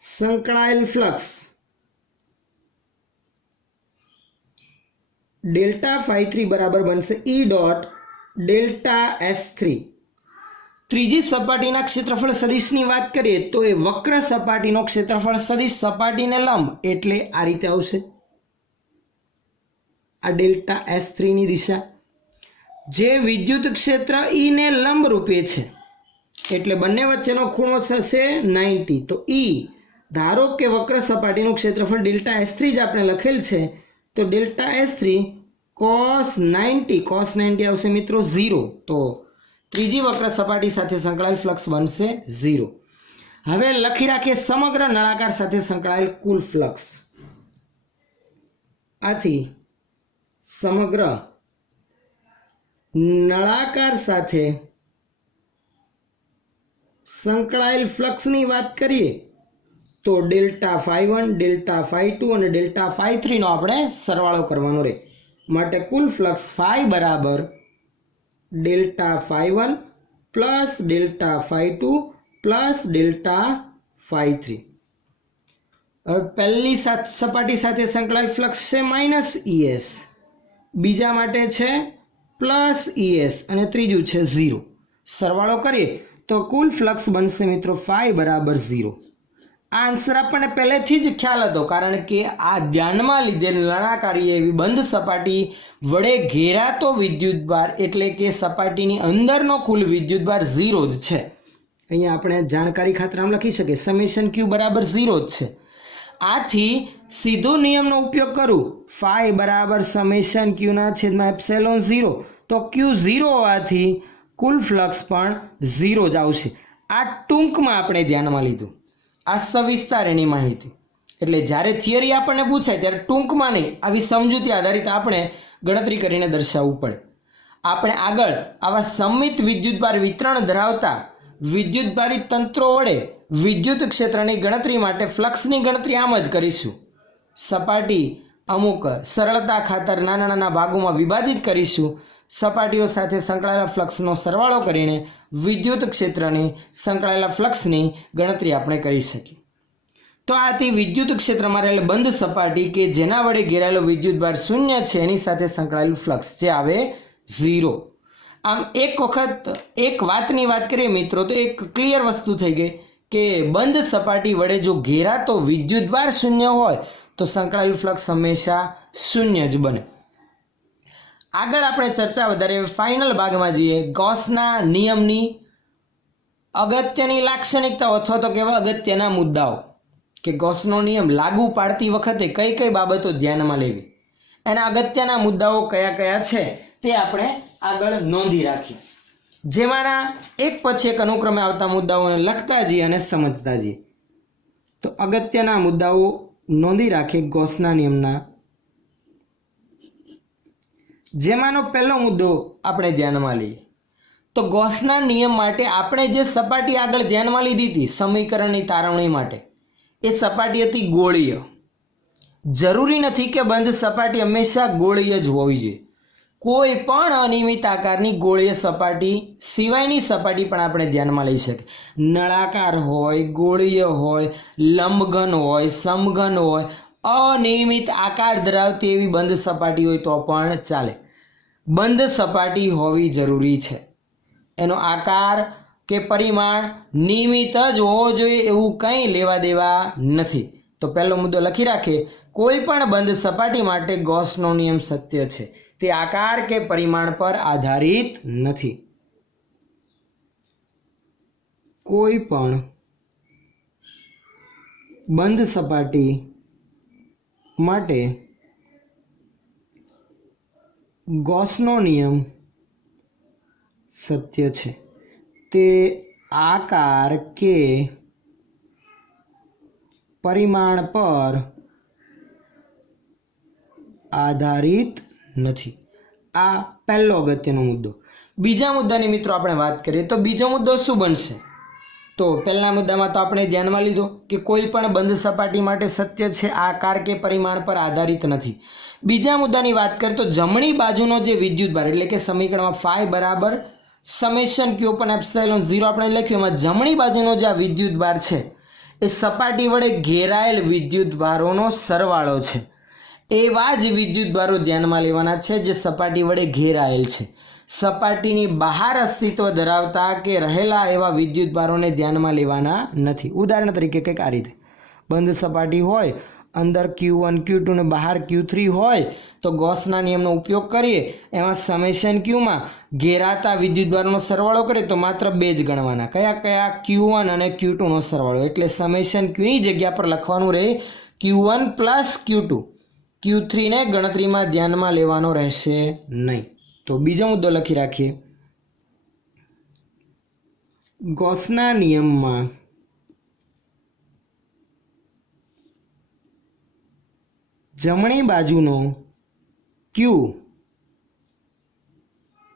સંકળાયેલ ફ્લક્સ ડેલ્ટા φ3 બરાબર બનશે E ડોટ ડેલ્ટા S3. ત્રીજી સપાટીના ક્ષેત્રફળ સદિશની વાત કરીએ તો એ વક્ર સપાટીનો ક્ષેત્રફળ સદિશ સપાટીને લંબ એટલે આ રીતે આવશે. આ ડેલ્ટા S3 ની દિશા જે વિદ્યુત ક્ષેત્ર E ને લંબ રૂપે છે એટલે બંને વચ્ચેનો ખૂણો થશે 90. તો E ધારો કે વક્ર સપાટીનું ક્ષેત્રફળ ડેલ્ટા S3 જ આપણે લખેલ છે તો ડેલ્ટા S3 cos 90 આવશે મિત્રો 0. તો ત્રીજી વક્ર સપાટી સાથે સંકળાયેલ ફ્લક્સ બનશે 0. હવે લખી રાખીએ સમગ્ર નળાકાર સાથે સંકળાયેલ કુલ ફ્લક્સ. આથી સમગ્ર નળાકાર સાથે સંકળાયેલ ફ્લક્સની વાત કરીએ તો ડેલ્ટા φ1 ડેલ્ટા φ2 અને ડેલ્ટા φ3 નો આપણે સરવાળો કરવાનો રહે. માટે કુલ ફ્લક્સ φ બરાબર delta φ1 plus delta φ2 plus delta φ3. હવે પહેલી સપાટી સાથે સંકળાયેલ ફ્લક્સ છે -ES, બીજા માટે છે +ES અને ત્રીજું છે 0. સરવાળો કરીએ તો કુલ ફ્લક્સ બનશે મિત્રો φ બરાબર 0. આ આન્સર આપણને પહેલેથી જ ખ્યાલ હતો કારણ કે આ ધ્યાનમાં લીધેલ નળાકારી એવી બંધ સપાટી વડે ઘેરાતો વિદ્યુતભાર એટલે કે સપાટીની અંદરનો કુલ વિદ્યુતભાર 0 જ છે. અહીંયા આપણે જાણકારી ખાતર આમ લખી શકીએ સમેશન Q બરાબર 0 જ છે. આથી સીધો નિયમનો ઉપયોગ કરું φ બરાબર સમેશન Q ના છેદમાં એપ્સિલોન 0 તો Q 0 હોવાથી કુલ ફ્લક્સ પણ 0 જ આવશે. આ ટૂંકમાં આપણે ધ્યાનમાં લીધું. આ સવિસ્તાર એની માહિતી એટલે જ્યારે થિયરી આપણને પૂછાય ત્યારે ટૂંકમાં નહીં આવી સમજૂતી આધારિત આપણે ગણતરી કરીને દર્શાવવું પડે. આપણે આગળ આવા સંમિત વિદ્યુતભાર વિતરણ ધરાવતા વિદ્યુતભારી તંત્રો વડે વિદ્યુત ક્ષેત્રની ગણતરી માટે ફ્લક્સની ગણતરી આમ જ કરીશું. સપાટી અમુક સરળતા ખાતર નાના નાના ભાગોમાં વિભાજિત કરીશું. સપાટીઓ સાથે સંકળાયેલા ફ્લક્સનો સરવાળો કરીને વિદ્યુત ક્ષેત્રની સંકળાયેલા ફ્લક્સની ગણતરી આપણે કરી શકીએ. તો આથી વિદ્યુત ક્ષેત્રમાં રહેલ બંધ સપાટી કે જેના વડે ઘેરાયેલો વિદ્યુતભાર 0 છે એની સાથે સંકળાયેલું ફ્લક્સ જે આવે 0. આમ એક વખત એક વાતની વાત કરીએ મિત્રો તો એક ક્લિયર વસ્તુ થઈ ગઈ કે બંધ સપાટી વડે જો ઘેરાતો વિદ્યુતભાર 0 હોય તો સંકળાયેલું ફ્લક્સ હંમેશા 0 જ બને. આગળ આપણે ચર્ચા વધારે ફાઇનલ ભાગમાં જઈએ. ગૌસના નિયમની અગત્યની લાક્ષણિકતાઓ અથવા તો કેવા અગત્યના મુદ્દાઓ કે ગૌસનો નિયમ લાગુ પાડતી વખતે કઈ કઈ બાબતો ધ્યાનમાં લેવી, એના અગત્યના મુદ્દાઓ કયા કયા છે તે આપણે આગળ નોંધી રાખીએ. જેમાંના એક પછી એક અનુક્રમે આવતા મુદ્દાઓને લખતા જઈએ અને સમજતા જઈએ. તો અગત્યના મુદ્દાઓ નોંધી રાખીએ ગૌસના નિયમના. જેમાંનો પહેલો મુદ્દો આપણે ધ્યાનમાં લઈએ તો ગૌસના નિયમ માટે આપણે જે સપાટી આગળ ધ્યાનમાં લીધી હતી સમીકરણની તારવણી માટે એ સપાટી હતી ગોળીય. જરૂરી નથી કે બંધ સપાટી હંમેશા ગોળીય જ હોવી જોઈએ. કોઈ પણ અનિયમિત આકારની ગોળીય સપાટી સિવાયની સપાટી પણ આપણે ધ્યાનમાં લઈ શકીએ. નળાકાર હોય, ગોળીય હોય, લંબઘન હોય, સમઘન હોય, અનિયમિત આકાર ધરાવતી એવી બંધ સપાટી હોય તો પણ ચાલે. બંધ સપાટી હોવી જરૂરી છે. એનો આકાર કે પરિમાણ નિયમિત જ હોવો જોઈએ એવું કંઈ લેવા દેવા નથી. તો પહેલો મુદ્દો લખી રાખીએ, કોઈ પણ બંધ સપાટી માટે ગૌસનો નિયમ સત્ય છે. તે આકાર કે પરિમાણ પર આધારિત નથી. કોઈ પણ બંધ સપાટી માટે ગૌસનો નિયમ સત્ય છે. તે આકાર કે પરિમાણ પર આધારિત નથી. આ પહેલો અગત્યનો મુદ્દો. બીજા મુદ્દાની મિત્રો આપણે વાત કરીએ તો બીજો મુદ્દો શું બનશે? તો પહેલા મુદ્દામાં તો આપણે ધ્યાનમાં લીધો કે કોઈ પણ બંધ સપાટી માટે સત્ય છે, આકાર કે પરિમાણ પર આધારિત નથી. બીજા મુદ્દાની વાત કરીએ તો જમણી બાજુનો જે વિદ્યુતભાર એટલે કે સમીકરણમાં ફાઈ બરાબર સમેશન ક્યુ અપોન એપ્સિલોન 0 આપણે લખ્યું, એમાં જમણી બાજુનો જે આ વિદ્યુતભાર છે એ સપાટી વડે ઘેરાયેલ વિદ્યુતભારોનો સરવાળો છે. એવા જ વિદ્યુતભારો ધ્યાનમાં લેવાના છે જે સપાટી વડે ઘેરાયેલ છે. સપાટીની બહાર અસ્તિત્વ ધરાવતા કે રહેલા એવા વિદ્યુતભારોને ધ્યાનમાં લેવાના નથી. ઉદાહરણ તરીકે કંઈક આ રીતે બંધ સપાટી હોય, અંદર Q1 Q2 ને બહાર Q3 હોય તો ગૌસના નિયમનો ઉપયોગ કરીએ, એમાં સમેશન ક્યુમાં ઘેરાતા વિદ્યુતભારોનો સરવાળો કરીએ તો માત્ર બે જ ગણવાના. કયા કયા? Q1 અને Q2 નો સરવાળો. એટલે સમેશન ક્યુની જગ્યા પર લખવાનું રહે Q1 પ્લસ Q2. Q3 ને ગણતરીમાં ધ્યાનમાં લેવાનો રહેશે નહીં. તો બીજો મુદ્દો લખી રાખીએ, ગૌસના નિયમમાં જમણી બાજુનો Q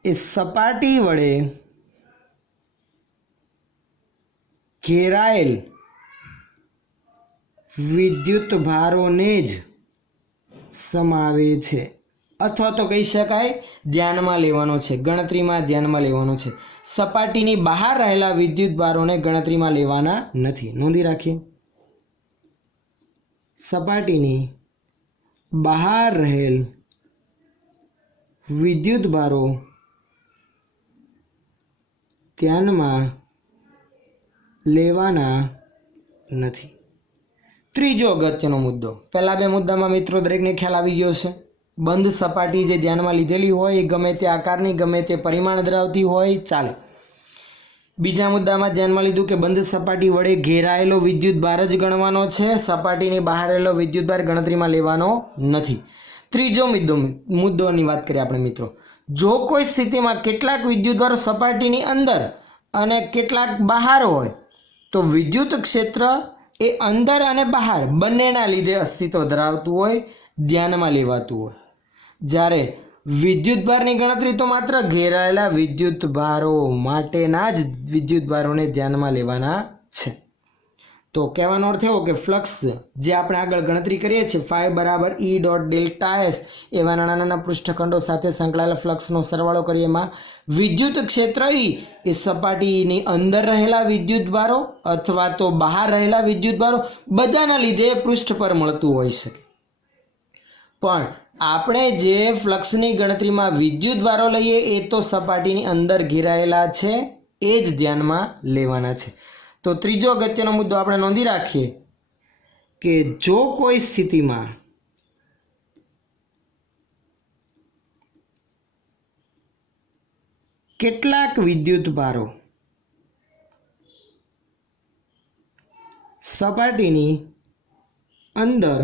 એ સપાટી વડે ઘેરાયેલ વિદ્યુતભારોને જ સમાવે છે, અથવા તો કહી શકાય ધ્યાનમાં લેવાનો છે, ગણતરીમાં ધ્યાનમાં લેવાનો છે. સપાટીની બહાર રહેલા વિદ્યુતભારોને ગણતરીમાં લેવાના નથી. નોંધી રાખીએ, સપાટીની બહાર રહેલ વિદ્યુતભારો ધ્યાનમાં લેવાના નથી. ત્રીજો અગત્યનો મુદ્દો. પહેલા બે મુદ્દામાં મિત્રો દરેકને ખ્યાલ આવી ગયો છે. બંધ સપાટી જે ધ્યાનમાં લીધેલી હોય એ ગમે તે આકારની ગમે તે પરિમાણ ધરાવતી હોય ચાલે. બીજા મુદ્દામાં ધ્યાનમાં લીધું કે બંધ સપાટી વડે ઘેરાયેલો વિદ્યુતભાર જ ગણવાનો છે, સપાટીની બહાર રહેલો વિદ્યુતભાર ગણતરીમાં લેવાનો નથી. ત્રીજો મુદ્દોની વાત કરીએ આપણે મિત્રો, જો કોઈ સ્થિતિમાં કેટલાક વિદ્યુતભારો સપાટીની અંદર અને કેટલાક બહાર હોય તો વિદ્યુત ક્ષેત્ર એ અંદર અને બહાર બંનેના લીધે અસ્તિત્વ ધરાવતું હોય, ધ્યાનમાં લેવાતું હોય. જ્યારે વિદ્યુતભારની ગણતરી તો માત્ર ઘેરાયેલા વિદ્યુતભારો માટેના જ વિદ્યુતભારોને ધ્યાનમાં લેવાના છે. તો કહેવાનો અર્થ એવો કે ફ્લક્સ જે આપણે આગળ ગણતરી કરીએ છીએ ફાઈ બરાબર E ડોટ ડેલ્ટા એસ એવા નાના નાના પૃષ્ઠખંડો સાથે સંકળાયેલા ફ્લક્સનો સરવાળો કરીએ, એમાં વિદ્યુત ક્ષેત્ર E એ સપાટીની અંદર રહેલા વિદ્યુતભારો અથવા તો બહાર રહેલા વિદ્યુતભારો બધાના લીધે પૃષ્ઠ પર મળતું હોઈ શકે. પણ આપણે જે ફ્લક્સની ગણતરીમાં વિદ્યુતભારો લઈએ એ તો સપાટીની અંદર ઘેરાયેલા છે, એ જ ધ્યાનમાં લેવાના છે. તો ત્રીજો અગત્યનો મુદ્દો આપણે નોંધી રાખીએ કે જો કોઈ સ્થિતિમાં કેટલાક વિદ્યુતભારો સપાટીની અંદર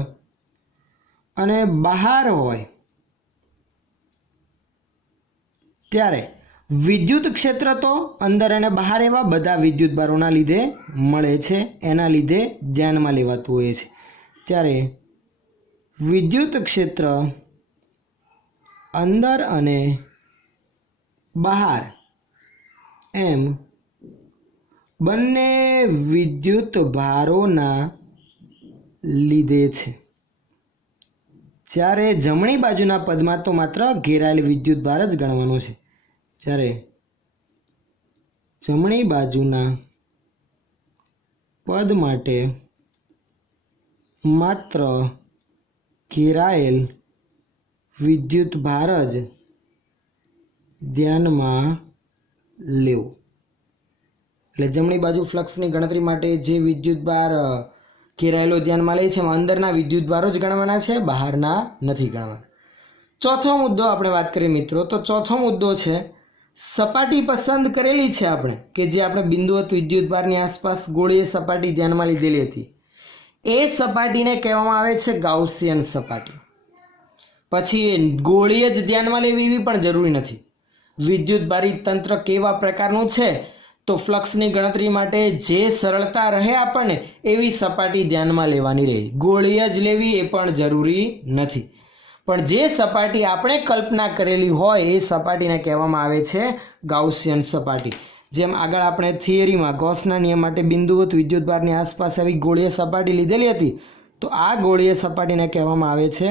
અને બહાર હોય ત્યારે વિદ્યુત ક્ષેત્ર તો અંદર અને બહાર એવા બધા વિદ્યુતભારોના લીધે મળે છે, એના લીધે ધ્યાનમાં લેવાતું હોય છે. ત્યારે વિદ્યુત ક્ષેત્ર અંદર અને બહાર એમ બંને વિદ્યુતભારોના લીધે છે. જ્યારે જમણી બાજુના પદમાં તો માત્ર ઘેરાયેલ વિદ્યુતભાર જ ગણવાનો છે. જ્યારે જમણી બાજુના પદ માટે માત્ર ઘેરાયેલ વિદ્યુતભાર જ ધ્યાનમાં લેવું. એટલે જમણી બાજુ ફ્લક્સની ગણતરી માટે જે વિદ્યુતભાર ઘેરાયેલો ધ્યાનમાં લે છે એમાં અંદરના વિદ્યુતભારો જ ગણવાના છે, બહારના નથી ગણવાના. ચોથો મુદ્દો આપણે વાત કરીએ મિત્રો, તો ચોથો મુદ્દો છે સપાટી પસંદ કરેલી છે આપણે, કે જે આપણે બિંદુવત વિદ્યુતભારની આસપાસ ગોળીય સપાટી ધ્યાનમાં લીધેલી હતી, એ સપાટીને કહેવામાં આવે છે ગાઉસિયન સપાટી. પછી ગોળીય જ ધ્યાનમાં લેવી એવી પણ જરૂરી નથી. વિદ્યુતભારી તંત્ર કેવા પ્રકારનું છે, તો ફ્લક્સની ગણતરી માટે જે સરળતા રહે આપણને એવી સપાટી ધ્યાનમાં લેવાની રહે. ગોળીય જ લેવી એ પણ જરૂરી નથી, પણ જે સપાટી આપણે કલ્પના કરેલી હોય એ સપાટીને કહેવામાં આવે છે ગાઉસિયન સપાટી. જેમ આગળ આપણે થિયરીમાં ગૌસના નિયમ માટે બિંદુવત વિદ્યુતભારની આસપાસ આવી ગોળીય સપાટી લીધેલી હતી, તો આ ગોળીય સપાટીને કહેવામાં આવે છે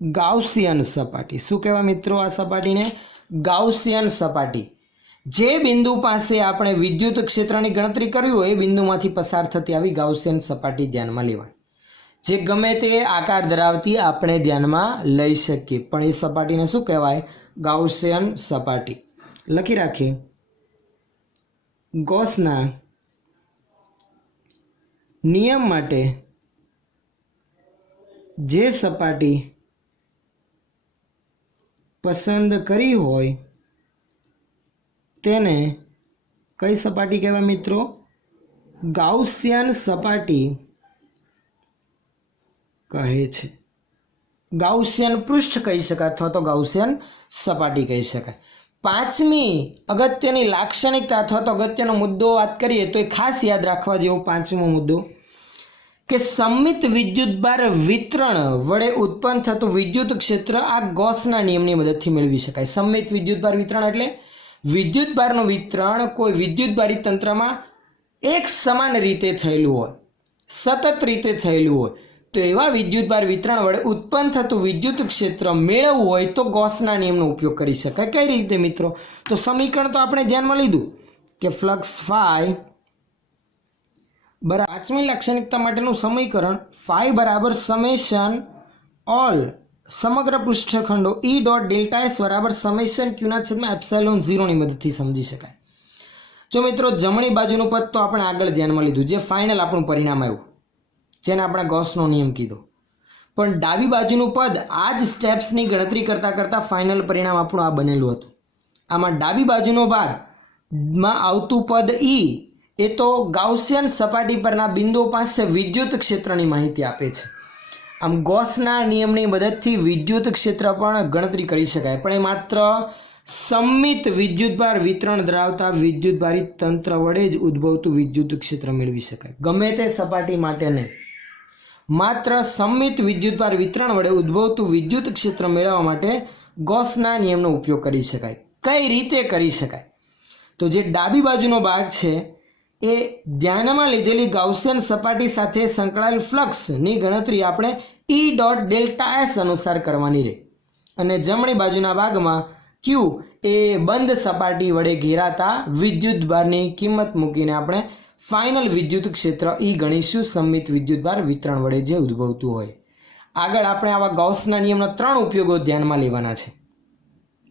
ગાઉસિયન સપાટી. શું કહેવાય મિત્રો આ સપાટીને? ગાઉસિયન સપાટી. જે બિંદુ પાસે આપણે વિદ્યુત ક્ષેત્રની ગણતરી કરવી હોય એ બિંદુમાંથી પસાર થતી આવી ગાઉસિયન સપાટી ધ્યાનમાં લેવાની. જે ગમે તે આકાર ધરાવતી આપણે ધ્યાનમાં લઈ શકીએ, પણ એ સપાટીને શું કહેવાય? ગાઉસિયન સપાટી. લખી રાખીએ, ગૌસના નિયમ માટે જે સપાટી પસંદ કરી હોય તેને કઈ સપાટી કહેવાય મિત્રો? ગાઉસિયન સપાટી કહે છે. ગાઉસિયન પૃષ્ઠ કહી શકાય અથવા તો ગાઉસિયન સપાટી કહી શકાય. પાંચમી અગત્યની લાક્ષણિકતા અથવા તો અગત્યનો મુદ્દો વાત કરીએ તો એ ખાસ યાદ રાખવા જેવો પાંચમો મુદ્દો, કે સંમિત વિદ્યુતભાર વિતરણ વડે ઉત્પન્ન થતું વિદ્યુત ક્ષેત્ર આ ગૌસના નિયમની મદદથી મેળવી શકાય. સંમિત વિદ્યુતભાર વિતરણ એટલે વિદ્યુતભારનું વિતરણ કોઈ વિદ્યુતભારી તંત્રમાં એક સમાન રીતે થયેલું હોય, સતત રીતે થયેલું હોય, તો એવા વિદ્યુતભાર વિતરણ વડે ઉત્પન્ન થતું વિદ્યુત ક્ષેત્ર મેળવવું હોય તો ગૌસના નિયમનો ઉપયોગ કરી શકાય. કઈ રીતે મિત્રો? તો સમીકરણ તો આપણે ધ્યાનમાં લીધું કે ફ્લક્સ ફાઈ બરાબર, પાંચમી લાક્ષણિકતા માટેનું સમીકરણ ફાઈ બરાબર સમેશન ઓલ સમગ્ર પૃષ્ઠખંડો ઈ ડોટ ડેલ્ટા એસ બરાબર સમેશન ક્યુના છેદમાં એપ્સિલોન 0 ની મદદથી સમજી શકાય. જો મિત્રો જમણી બાજુનું પદ તો આપણે આગળ ધ્યાનમાં લીધું, જે ફાઇનલ આપણું પરિણામ આવ્યું, જેને આપણે ગૌસનો નિયમ કીધો. પણ ડાબી બાજુનું પદ આ જ સ્ટેપ્સની ગણતરી કરતાં કરતાં ફાઇનલ પરિણામ આપણું આ બનેલું હતું. આમાં ડાબી બાજુનો ભાગમાં આવતું પદ ઈ એ તો ગાઉસિયન સપાટી પરના બિંદુઓ પાસે વિદ્યુત ક્ષેત્રની માહિતી આપે છે. આમ ગૌસના નિયમની મદદથી વિદ્યુત ક્ષેત્ર પણ ગણતરી કરી શકાય, પણ એ માત્ર સંમિત વિદ્યુતભાર વિતરણ ધરાવતા વિદ્યુતભારી તંત્ર વડે જ ઉદ્ભવતું વિદ્યુત ક્ષેત્ર મેળવી શકાય. ગમે તે સપાટી માટે નહીં, માત્ર સંમિત વિદ્યુતભાર વિતરણ વડે ઉદ્ભવતું વિદ્યુત ક્ષેત્ર મેળવવા માટે ગૌસના નિયમનો ઉપયોગ કરી શકાય. કઈ રીતે કરી શકાય? તો જે ડાબી બાજુનો ભાગ છે એ ધ્યાનમાં લીધેલી ગાઉસિયન સપાટી સાથે સંકળાયેલ ફ્લક્સની ગણતરી આપણે ઈ ડોટ ડેલ્ટા એસ અનુસાર કરવાની રહે, અને જમણી બાજુના ભાગમાં ક્યુ એ બંધ સપાટી વડે ઘેરાતા વિદ્યુતભારની કિંમત મૂકીને આપણે ફાઇનલ વિદ્યુત ક્ષેત્ર ઈ ગણીશું, સંમિત વિદ્યુતભાર વિતરણ વડે જે ઉદ્ભવતું હોય. આગળ આપણે આવા ગૌસના નિયમના 3 ઉપયોગો ધ્યાનમાં લેવાના છે.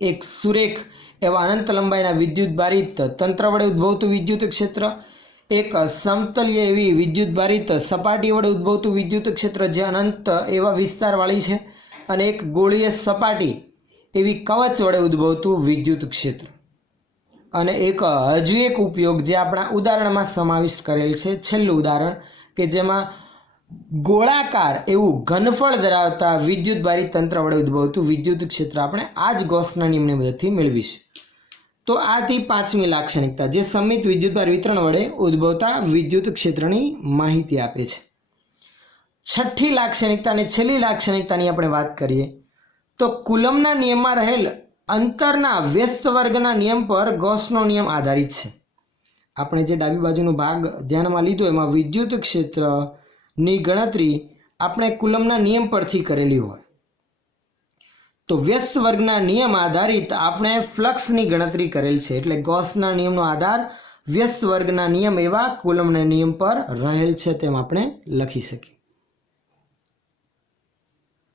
એક સુરેખ એવા અનંત લંબાઈના વિદ્યુતભારિત તંત્ર વડે ઉદ્ભવતું વિદ્યુત ક્ષેત્ર, એક સમતલીય એવી વિદ્યુતભારિત સપાટી વડે ઉદ્ભવતું વિદ્યુત ક્ષેત્ર જે અનંત એવા વિસ્તારવાળી છે, અને એક ગોળીય સપાટી એવી કવચ વડે ઉદ્ભવતું વિદ્યુત ક્ષેત્ર. અને એક હજુ એક ઉપયોગ જે આપણા ઉદાહરણમાં સમાવિષ્ટ કરેલ છે, છેલ્લું ઉદાહરણ, કે જેમાં ગોળાકાર એવું ઘનફળ ધરાવતા વિદ્યુતભારી તંત્ર વડે ઉદ્ભવતું વિદ્યુત ક્ષેત્ર આપણે આ જ ગૌસના નિયમની મદદથી મેળવીશું. તો આથી પાંચમી લાક્ષણિકતા જે સંમિત વિદ્યુતભાર વિતરણ વડે ઉદ્ભવતા વિદ્યુત ક્ષેત્રની માહિતી આપે છે. છઠ્ઠી લાક્ષણિકતા અને છેલ્લી લાક્ષણિકતાની આપણે વાત કરીએ તો કુલમના નિયમમાં રહેલ અંતરના વ્યસ્ત વર્ગના નિયમ પર ગૌસનો નિયમ આધારિત છે. આપણે જે ડાબી બાજુનો ભાગ ધ્યાનમાં લીધો એમાં વિદ્યુત ક્ષેત્રની ગણતરી આપણે કુલમના નિયમ પરથી કરેલી હોય, તો વ્યસ્ત વર્ગના નિયમ આધારિત આપણે ફ્લક્સની ગણતરી કરેલ છે. એટલે ગૌસના નિયમનો આધાર વ્યસ્ત વર્ગના નિયમ એવા કુલમના નિયમ પર રહેલ છે તેમ આપણે લખી શકીએ.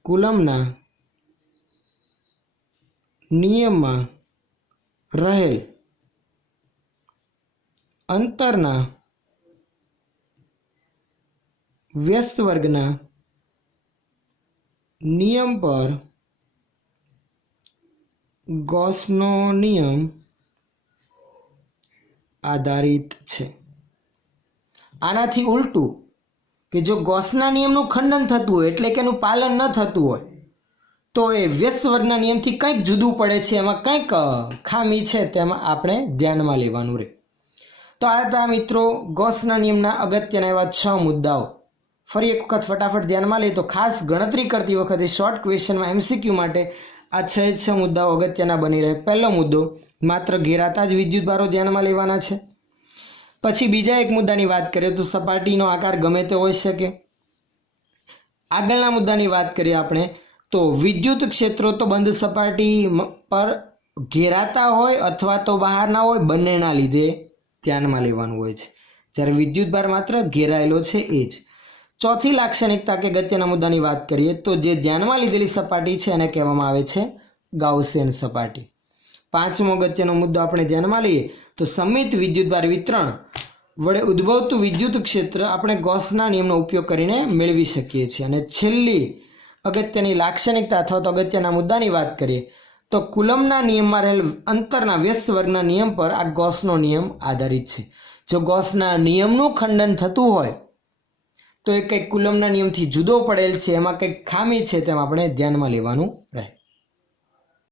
કુલમના નિયમમાં રહેલ અંતરના વ્યસ્ત વર્ગના નિયમ પર ગૌસનો નિયમ આધારિત છે. આનાથી ઉલટું કે જો ગૌસના નિયમનું ખંડન થતું હોય એટલે કે એનું પાલન ન થતું હોય તો એ વ્યસ્ત વર્ગના નિયમથી કંઈક જુદું પડે છે, એમાં કંઈક ખામી છે, તેમાં આપણે ધ્યાનમાં લેવાનું રહે. તો આ હતા મિત્રો ગૌસના નિયમના અગત્યના એવા 6 મુદ્દાઓ. ફરી એક વખત ફટાફટ ધ્યાનમાં લઈએ તો ખાસ ગણતરી કરતી વખતે શોર્ટ ક્વેશ્ચનમાં MCQ માટે આ 6 મુદ્દાઓ અગત્યના બની રહે. પહેલો મુદ્દો, માત્ર ઘેરાતા જ વિદ્યુતભારો ધ્યાનમાં લેવાના છે. પછી બીજા એક મુદ્દાની વાત કરીએ તો સપાટીનો આકાર ગમે તે હોઈ શકે. આગળના મુદ્દાની વાત કરીએ આપણે તો વિદ્યુત ક્ષેત્રો તો બંધ સપાટી પર ઘેરાતા હોય અથવા તો બહારના હોય, બંનેના લીધે ધ્યાનમાં લેવાનું હોય છે, જ્યારે વિદ્યુતભાર માત્ર ઘેરાયેલો છે એ જ. ચોથી લાક્ષણિકતા કે અગત્યના મુદ્દાની વાત કરીએ તો જે ધ્યાનમાં લીધેલી સપાટી છે એને કહેવામાં આવે છે ગાઉસિયન સપાટી. પાંચમો અગત્યનો મુદ્દો આપણે ધ્યાનમાં લઈએ તો સમિત વિદ્યુતભાર વિતરણ વડે ઉદ્ભવતું વિદ્યુત ક્ષેત્ર આપણે ગૌસના નિયમનો ઉપયોગ કરીને મેળવી શકીએ છીએ. અને છેલ્લી અગત્યની લાક્ષણિકતા અથવા તો અગત્યના મુદ્દાની વાત કરીએ તો કુલમના નિયમમાં રહેલ અંતરના વ્યસ્ત વર્ગના નિયમ પર આ ગૌસનો નિયમ આધારિત છે. જો ગૌસના નિયમનું ખંડન થતું હોય તો એ કંઈક કુલમના નિયમથી જુદો પડેલ છે, એમાં કંઈક ખામી છે, તેમ આપણે ધ્યાનમાં લેવાનું રહે.